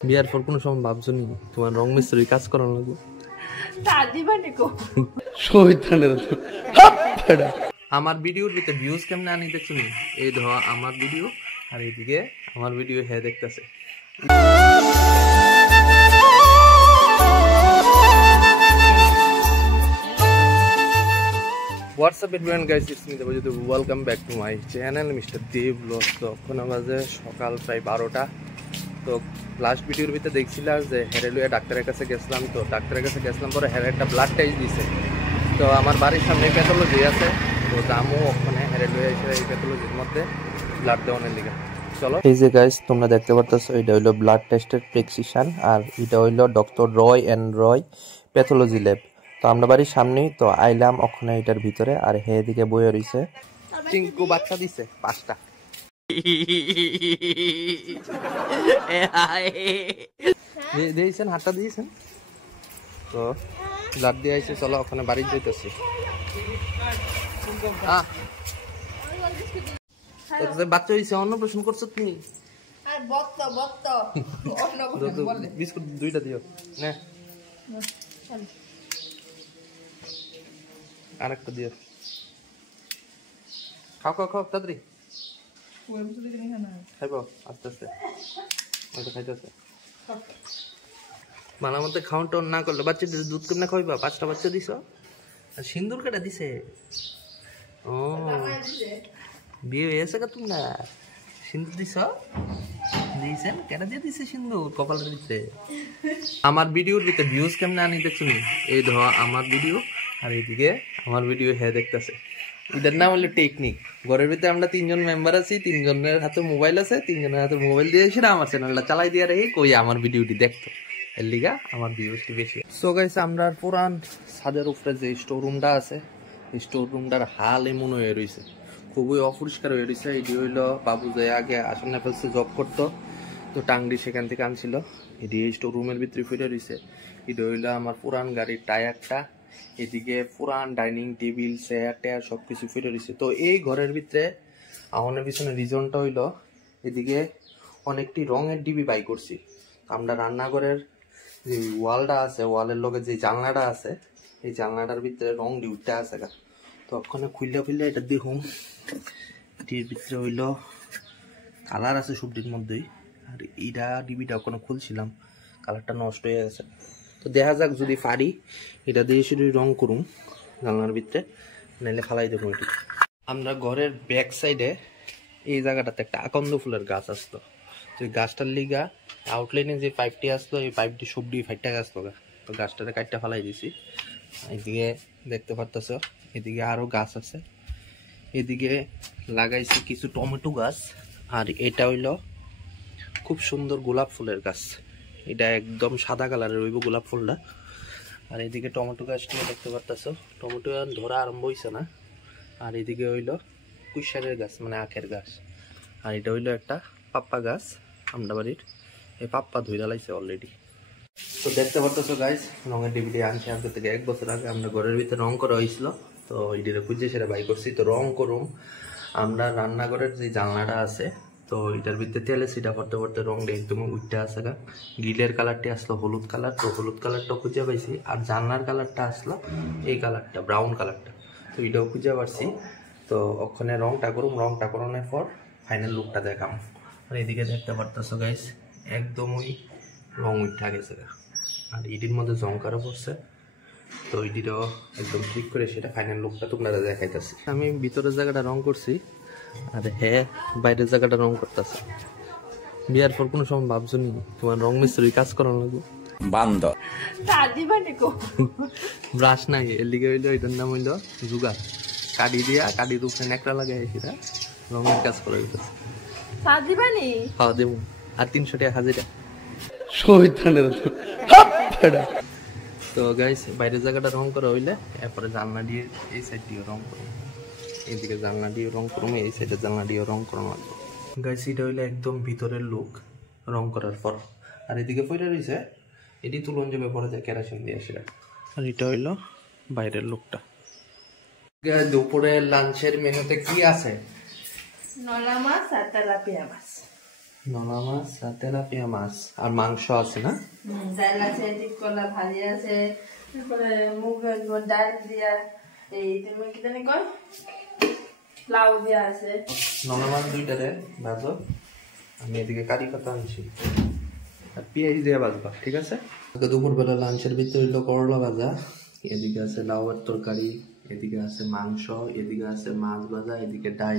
বিয়ার পর কোনো সময় ভাবছো নি তোমার রং মিস্ত্রি কাজ করানো লাগবে? আমার ভিডিওর ভিতরে ভিউজ কেমনে আনি দেখছো নি? এই ধর আমার ভিডিও আর এইদিকে আমার ভিডিও হ্যাঁ দেখতেছে। What's up everyone guys, it's me Devajit. Welcome back to my channel Mr. Dev Vlogs. তো এখন বাজে সকাল প্রায় 12টা। তো লাস্ট ভিডিওর ভিতরে দেখছিলাম যে হেরে লুয়ে ডাক্তারের কাছে গেছিলাম। তো ডাক্তারের কাছে গেছিলাম পরে হেরে একটা ব্লাড টেস্ট দিছে। তো আমার বাড়ির সামনে প্যাথোলজি আছে, তো দামও ওখানে হেরে লুয়ে এসে এই প্যাথোলজির মধ্যে ব্লাড দেওয়ানোর লিগে। চলো, এই যে গাইস তোমরা দেখতে পারতেছো এটা হইলো ব্লাড টেস্টের প্রেসক্রিপশন আর এটা হইলো doctor Roy and Roy pathology lab. তো আমরা বাড়ির সামনেই তো আইলাম ওখানে এটার ভিতরে আর হে দিকে বইয়ে রইছে চিঙ্কু বাচ্চা দিছে 5টা। দিয়েছেন হাতটা দিয়েছেন তো ব্লাড দিয়ে আইছে। চলো ওখানে বাড়ি যাইতেছি। বাচ্চা হয়েছে অন্নপ্রাশন করছো তুমি? বিস্কুট 2টা দিও না, আরেকটা দিও। খাও খাও খাও তাড়াতাড়ি খাইবো আস্তে আস্তে। ওইটা খাইতেছে মানার মধ্যে খাওয়ান টাউন না করলে বাচ্চা দুধ কেমনে খাইবা? 5টা বাচ্চা দিছ আর সিন্দুর কেটে দিছে। ও বিয়ে হয়েছে কা তুমি না? সিন্দুর দিছ দিয়েছেন কেটে দিয়ে দিছে সিন্দুর কপালে দিতে। আমার ভিডিওর ভিতরে ভিউজ কেমনে আনি দেখছো নি? এই ধর আমার ভিডিও আর এইদিকে আমার ভিডিও হ্যাঁ দেখতেছে। এটার নাম হলো টেকনিক। ঘরের ভিতরে আমরা 3জন মেম্বার আছি, 3জনের হাতে মোবাইল আছে, 3জনের হাতে মোবাইল দিয়ে এসে আমার চ্যানেলটা চালাই দিয়ে রেখে কই আমার ভিডিওটি দেখতো, এর লিগা আমার ভিউজটি বেশি। সো গাইস আমরা পুরান ছাদের উপরে যে স্টোর রুমটা আছে এই স্টোর রুমটার হাল এমন হয়ে রয়েছে, খুবই অপরিষ্কার হয়ে রয়েছে। এটি হইলো বাবু যে আগে আসাম নেপালসে জব করতো, তো টাংডি সেখান থেকে আনছিল। এটি স্টোর রুমের ভিতরে ফিরে রয়েছে। এটা হইলো আমার পুরান গাড়ির টায়ারটা, এদিকে পুরান ডাইনিং টেবিল চেয়ার টেয়ার সব কিছু ফিরে রয়েছে। তো এই ঘরের ভিতরে আমাদের পিছনে রিজনটা হইলো এদিকে অনেকটি রঙের ডিবি বাই করছি। আমরা রান্নাঘরের যে ওয়ালটা আছে ওয়ালের লগে যে জানলাটা আছে এই জানলাটার ভিতরে রং ডিউটা আছে গা। তো ওখানে খুললে এটা দেখুন এটির ভিতরে হইলো কালার আছে সবজির মধ্যেই। আর এইটা ডিবিটা ওখানে খুলছিলাম, কালারটা নষ্ট হয়ে গেছে। তো দেখা যাক যদি পারি এটা দিয়ে শুধু রং করুম জানলার ভিতরে, নাইলে ফালাই দেবো। এটি আমরা ঘরের ব্যাক সাইডে এই জায়গাটাতে একটা আকন্দ ফুলের গাছ আসতো, তো এই গাছটার লিগা আউটলাইনে যে পাইপটি আসতো এই পাইপটি সবজি ফাইটটা আসতো গা। তো গাছটাতে কাটটা ফালাই দিছি। এদিকে দেখতে পারতেছ এদিকে আরো গাছ আছে, এদিকে লাগাইছি কিছু টমেটো গাছ। আর এটা হইলো খুব সুন্দর গোলাপ ফুলের গাছ, এটা একদম সাদা কালারের হইব গোলাপ ফুলটা। আর এদিকে টমেটো গাছটি দেখতে পারতেছ, টমেটো ধরা আরম্ভ হয়েছে না। আর এদিকে হইলো কুইশারের গাছ মানে আখের গাছ। আর এটা হইলো একটা পাপ্পা গাছ আমরা বাড়ির, এই পাপ্পা ধুইরা লাইছে অলরেডি। তো দেখতে পারতেছো গাইস রঙের ডিবিটি আনছি আজকে থেকে 1 বছর আগে। আমরা ঘরের ভিতরে রং করা হয়েছিল, তো এটিতে খুঁজে সেটা বাই করছি। তো রং করুম আমরা রান্নাঘরের যে জানলাটা আছে, তো এটার ভিতরে তেলে সিটা পড়তে পড়তে রংটা একদম উঠতে আসে গা। গ্রিলের কালারটি আসলো হলুদ কালার, তো হলুদ কালারটা খুঁজে পাইছি। আর জানলার কালারটা আসলো এই কালারটা ব্রাউন কালারটা, তো এটাও খুঁজে পারছি। তো ওখানে রংটা করুম, রংটা করানোর পর ফাইনাল লুকটা দেখাম। আর এদিকে দেখতে পারতেছো গাইস একদমই রং উঠা গেছে গা। আর এটির মধ্যে জংকারও পড়ছে, তো এটিরও একদম ঠিক করে সেটা ফাইনাল লুকটা তোমরা দেখাইতেছি। আমি ভিতরের জায়গাটা রং করছি আর হ্যাঁ বাইরের জায়গাটা রং করতেছে। বিয়ার পর কোনো সময় ভাবছো নি তোমার রং মিস্ত্রি কাজ করানো লাগবে? বান্দর ব্রাশ নাই এর লিগে হইলো এটার নাম হইলো জুগার। কাটি দিয়া কাটির উপরে নেকড়া লাগাই সেটা রঙের কাজ করে দিতেছে। খাওয়া দেবো আর 300 টাকা হাজিরা। তো গাইস বাইরের জায়গাটা রং করা হইলে এরপরে জানলা দিয়ে এই সাইড দিয়ে রং করবো, এইদিকে জানলা দিয়ে রং করবো, এই সাইডে জানলা দিয়ে রং করানো লাগবে। গাইস এটা হইলে একদম ভিতরের লুক রং করার পর। আর এদিকে পয়টা রয়েছে এটি তুলন যাবে পরে যায় কেরাসিন দিয়ে সেটা। আর এটা হইলো বাইরের লুকটা। দুপুরের লাঞ্চের মেনুতে কি আছে? নলা মাছ আর তেলাপিয়া মাছ। নোনা মাছ আর তেলাপিয়া মাছ আর মাংস আছে না? ডাল আছে, টিকলা ভাজি আছে, তারপরে মুগের ডাল দিয়া এই তুমি কি জানি কয় লাউ দিয়া আছে। নোনা মাছ দুইটা দে ভাজো, আমি এদিকে কারি পাতা আনছি আর পেঁয়াজ দিয়ে ভাজবা, ঠিক আছে? দুপুরবেলা লাঞ্চের ভিতরে হইলো করলা ভাজা, এদিকে আছে লাউয়ের তরকারি, এদিকে আছে মাংস, এদিকে আছে মাছ ভাজা, এদিকে ডাল।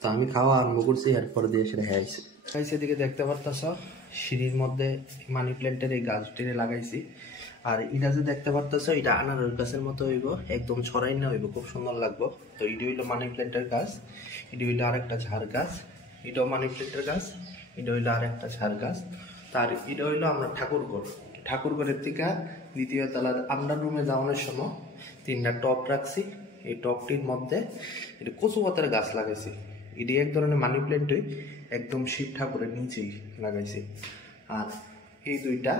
তো আমি খাওয়া আরম্ভ করছি, এরপর দিয়ে সেটা খাইছি। এদিকে দেখতে পারতাছ সিঁড়ির মধ্যে মানি প্ল্যান্টের এই গাছটিরে লাগাইছি। আর এটা যে দেখতে পারতেছ এটা আনারস গাছের মতো হইব, একদম ছড়াই না হইব, খুব সুন্দর লাগবো। তো এটি হইলো মানি প্ল্যান্টের গাছ, এটি হইলো আরেকটা ঝাড় গাছ, এটাও মানি প্ল্যান্টের গাছ, এটা হইলো আরেকটা ঝাড় গাছ। তার এটা হইলো আমরা ঠাকুরঘরের থেকে দ্বিতীয় তলার আন্ডার রুমে যাওয়ানোর সময় 3টা টপ রাখছি। এই টপটির মধ্যে এটা কচু পাতার গাছ লাগাইছি। এটি এক ধরনের মানি প্ল্যান্টই, একদম শিব ঠাকুরের নিচেই লাগাইছি। আর এই 2টা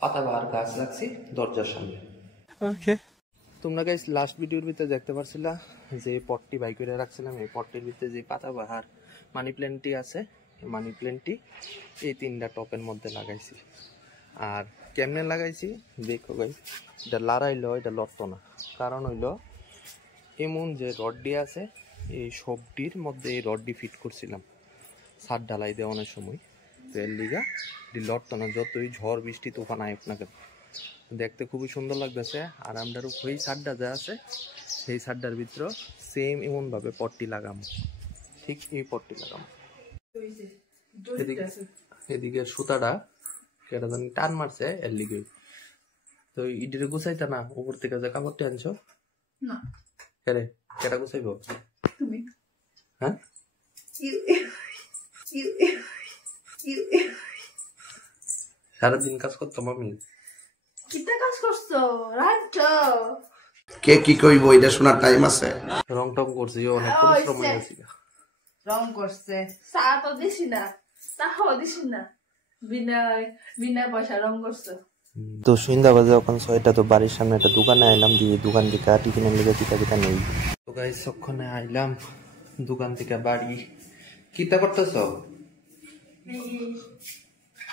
পাতাবাহার গাছ রাখছি দরজার সামনে। ওকে, তোমরা গাইস লাস্ট ভিডিওর ভিতরে দেখতে পারছিলা যে পটটি বাই করে রাখছিলাম, এই পটটির ভিতরে যে পাতাবাহার মানি প্ল্যান্টটি আছে, মানি প্ল্যান্টটি এই 3টা টপের মধ্যে লাগাইছি। আর কেমনে লাগাইছি দেখো গাইস, এটা লাড়াইলো এটা লড়তো না, কারণ হইলো এমন যে রডটি আছে এই সবটির মধ্যে এই রডটি ফিট করছিলাম ছাদ ঢালাই দেওয়ানোর সময়। তো এর লিগা এটি লড়তো না, যতই ঝড় বৃষ্টি তুফান আয়োগ না কেন। দেখতে খুবই সুন্দর লাগতেছে। আর আমরার উপরেই ছাদটা যা আছে সেই ছাদটার ভিতরে সেম এমনভাবে পটটি লাগাম, ঠিক এই পটটি লাগাম। এদিকে সুতাটা কেটা জানি টান মারছে এর লিগে। তো ইডিরে গুছাইতা না, উপর থেকে যে কাপড়টি আনছো না কেরে কেটা গুছাইবো তুমি? হ্যাঁ সারাদিন কাজ করতাম আমি। কিতা কাজ করছো? রাখছো কে কি কইব এটা শোনার টাইম আছে? রং টং করছি, অনেক পরিশ্রম হয়েছে। রং করছে, চা তো দিছি না, চাও দিছি না, বিনা বিনা পয়সা রং করছো। তো সন্ধ্যা বাজে এখন 6টা। তো বাড়ির সামনে একটা দোকানে আইলাম, দিয়ে দোকান থেকে টিফিনের লেগে কিতা নেই। তো গাইস ওখানে আইলাম দোকান থেকে বাড়ি। কিতা করতেছ?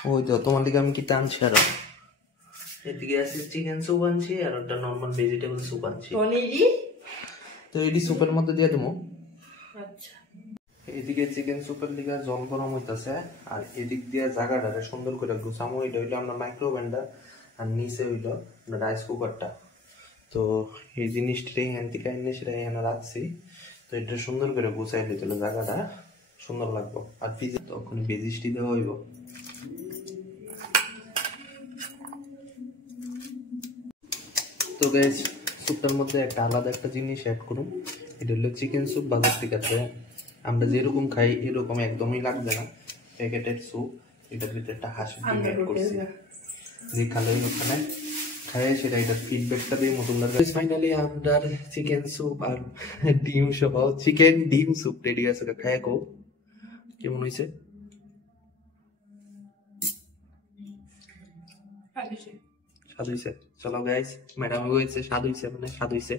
ওই তো তোমার দিকে আমি কিতা আনছি। আর এদিকে আছে চিকেন স্যুপ আনছি, আর একটা নর্মাল ভেজিটেবল স্যুপ আনছি। তো এডি স্যুপের মধ্যে দিয়ে দেবো। আচ্ছা, এদিকে চিকেন স্যুপের লিগে জল গরম হইতেছে, আর এদিক দিয়ে জায়গাটারে সুন্দর করে গুছামো। এটা হইলো আমরা মাইক্রোওভেনটা, আর নিচে হইলো রাইস কুকারটা। তো এই জিনিসটা এখান থেকে এনে সেটা এখানে রাখছি। তো এটা সুন্দর করে গুছাই দিতে জায়গাটা সুন্দর লাগবো। আর পিজে তখন বেজিসটি দেওয়া হইব। তো গাইস স্যুপটার মধ্যে একটা আলাদা একটা জিনিস অ্যাড করুন, এটা হলো চিকেন স্যুপ। বাজার থেকে আছে আমরা যেরকম খাই এরকম একদমই লাগবে না, প্যাকেটের স্যুপ। এটার ভিতরে একটা হাঁস ডিম অ্যাড করছি, যে খালোই ওখানে খাই সেটা এটা ফিডব্যাকটা দিয়ে মতো লাগে। ফাইনালি আমরা চিকেন স্যুপ আর ডিম সহ চিকেন ডিম স্যুপ রেডি আছে। খায় কো কেমন হয়েছে? স্বাদ হয়েছে? চলো গাইস, ম্যাডাম হয়েছে স্বাদ হয়েছে, মানে স্বাদ হয়েছে।